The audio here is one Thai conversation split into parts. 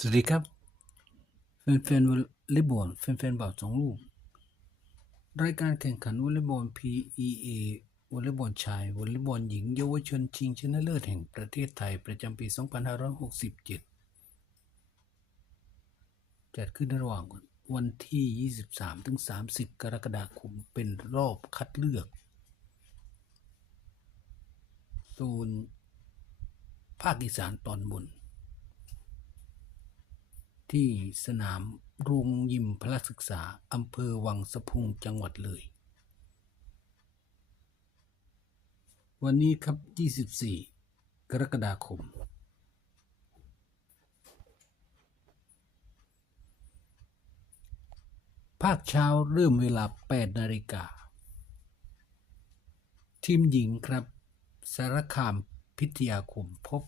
สวัสดีครับแฟนๆวอลเลย์บอลแฟนๆบ่าวสองลูก รายการแข่งขันวอลเลย์บอล PEA วอลเลย์บอลชายวอลเลย์บอลหญิงเยาวชนชิงชนะเลิศแห่งประเทศไทยประจำปี 2567 จัดขึ้นระหว่างวันที่ 23 ถึง 30 กรกฎาคมเป็นรอบคัดเลือกโซนภาคอีสานตอนบน ที่สนามโรงยิมพละศึกษาอำเภอวังสะพุงจังหวัดเลย วันนี้ครับ 24 กรกฎาคม ภาคเช้าเริ่มเวลา 8 นาฬิกา ทีมหญิงครับ สารคามพิทยาคมพบ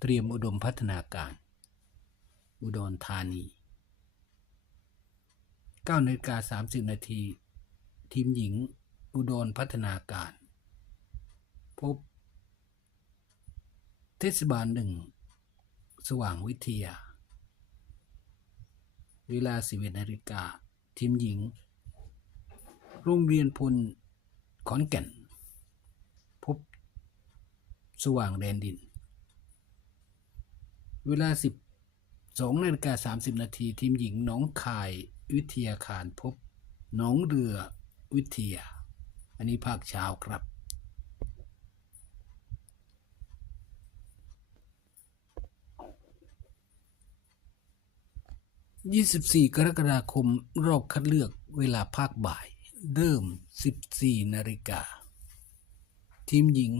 เตรียมอุดมพัฒนาการ อุดรธานี9นาฬิกา30 นาที ทีมหญิงอุดรพัฒนาการ พบ เทศบาลหนึ่ง สว่างวิทยา เวลา11นาฬิกา ทีมหญิง โรงเรียนพลขอนแก่น พบ สว่างแดนดิน เวลา 2นาฬิกา30 นาทีทีมหญิงหน้องคายวิทยาคารพบหน้องเรือวิทยา อันนี้ภาคเช้าครับ 24 กรกฎาคมรอบคัดเลือกเวลาภาคบ่าย เริ่ม 14 นาฬิกา ทีมหญิง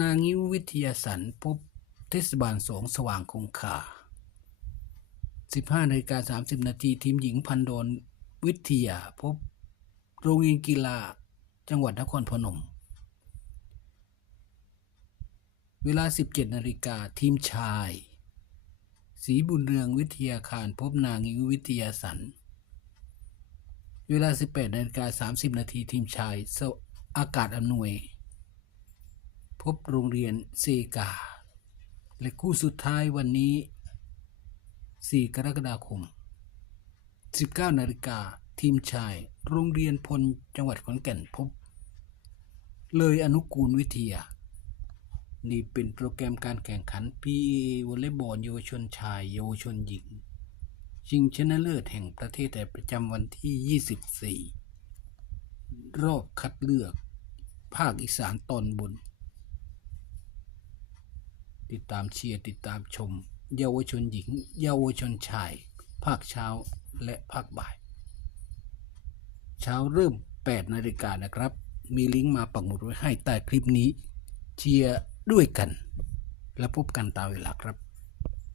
นางิววิทยาสันพบ เทศบาลสองสว่างคงคา 15นาฬิกา30 นาทีทีมหญิงพันโดนวิทยาพบโรงเรียนกีฬาจังหวัดนครพนม เวลา 17นาฬิกาทีมชายศรีบุญเรืองวิทยาคารพบนางงิ้ววิทยาสัน เวลา 18นาฬิกา30 นาทีทีมชายอากาศอำนวย พบโรงเรียนเซกา และคู่สุดท้ายวันนี้ 4 กรกฎาคม 19 นาฬิกา ทีมชาย โรงเรียนพลจังหวัดขอนแก่นพบ เลยอนุกูลวิทยา นี่เป็นโปรแกรมการแข่งขัน PA วอลเลย์บอลเยาวชนชายเยาวชนหญิง ชิงชนะเลิศแห่งประเทศไทยประจำวันที่ 24 รอบคัดเลือก ภาคอีสานตอนบน ติดตามเชียร์ติดตามชม เยาวชนหญิง เยาวชนชาย ภาคเช้าและภาคบ่าย เช้าเริ่ม 8นาฬิกานะครับ มีลิงก์มาปักหมุดไว้ให้ใต้คลิปนี้ เชียร์ด้วยกัน และพบกันตามเวลาครับ